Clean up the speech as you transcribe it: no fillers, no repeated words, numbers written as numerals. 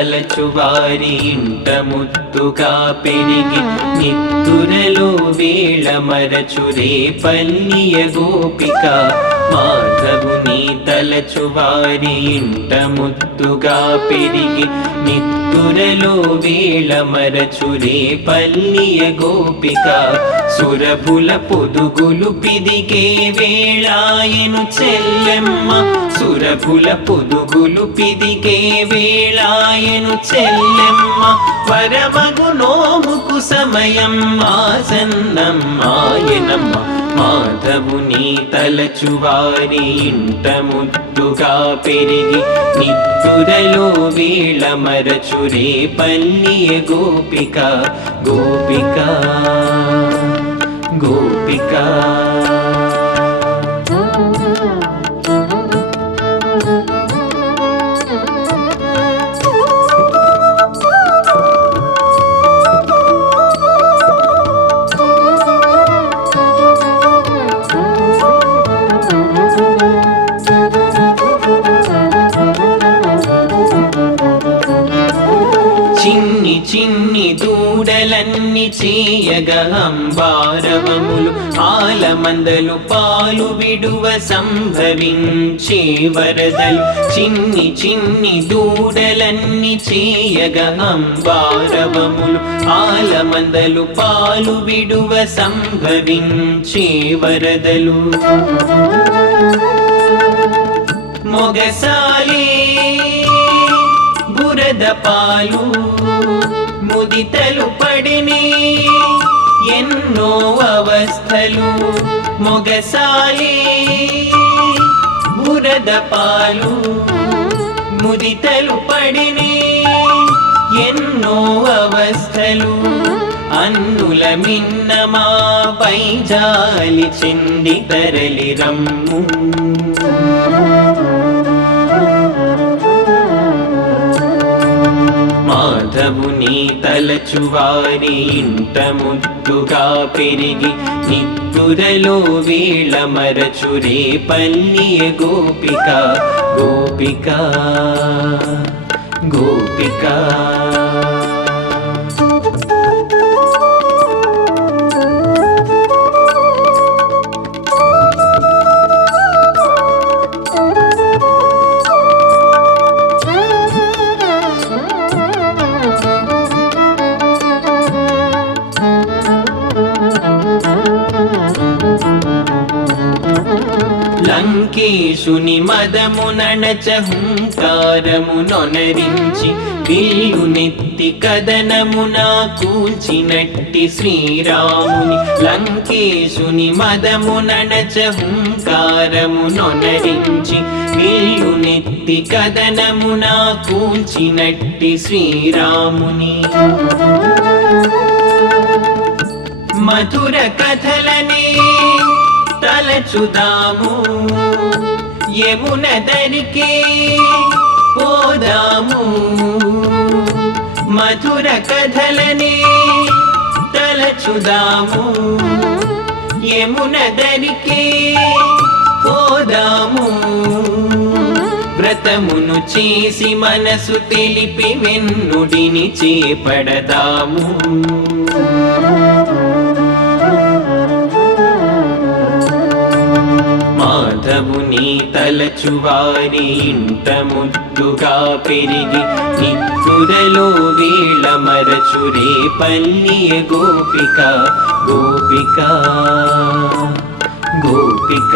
తలచువారి ఇంట ముద్దుగా పెరిగి నిత్తురలో వేళ మరచురే పల్లియ గోపిక మాధవుని తలచువారి ఇంట ముద్దుగా పెరిగి నిత్తురలో వేళ మరచురే పల్లియ గోపిక సురభుల పొదుగులు పిదిగే వేళాయను చెల్లెమ్మ సురభుల పొదుగులు పిదిగే వేళాయను చెల్లెమ్మ వరమగు నోముకు సమయం ఆసన్నమ్మాయనమ్మ మాధవుని తలచువారి ఇంట ముద్దుగా పెరిగి నిత్తురలో వేళ మరచురే పల్లియ గోపిక గోపిక గోపిక చిన్ని చిన్ని దూడలన్నీ చేయగా అంబారవములు ఆలమందలు పాలు విడువ సంభవించే వరదలు చిన్ని చిన్ని దూడలన్నీ చేయగా అంబారవములు ఆలమందలు పాలు విడువ సంభవించే వరదలు మొగసాలే బురద పాలు ముదితలు పడిని ఎన్నో అవస్థలు మొగసాలే బురద పాలు ముదితలు పడిని ఎన్నో అవస్థలు అన్నుల మిన్నమా పై జాలి చెంది తరలి రమ్ము మాధవుని తలచువారి ఇంట ముద్దుగా పెరిగి నిత్తురలో వేళ మరచురే పల్లియ గోపిక గోపిక గోపిక లంకేశుని మదము నణచ హుంకారము నొనరించి విల్లునెత్తి కదనమున కూల్చినట్టి శ్రీరాముని లంకేశుని మదము నణచ హుంకారము నొనరించి విల్లునెత్తి కదనమున కూల్చినట్టి శ్రీరాముని మధుర కథలనే తలచుదాము యమున దరికి పోదాము మధుర కథలనే తలచుదాము యమున దరికి పోదాము వ్రతమును చేసి మనసు తెలిపి వెన్నుడిని చేపడదాము మాధవుని తలచువారి ఇంట ముద్దుగా పెరిగి నిత్తురలో వేళ మరచురే పల్లియ గోపిక గోపిక గోపిక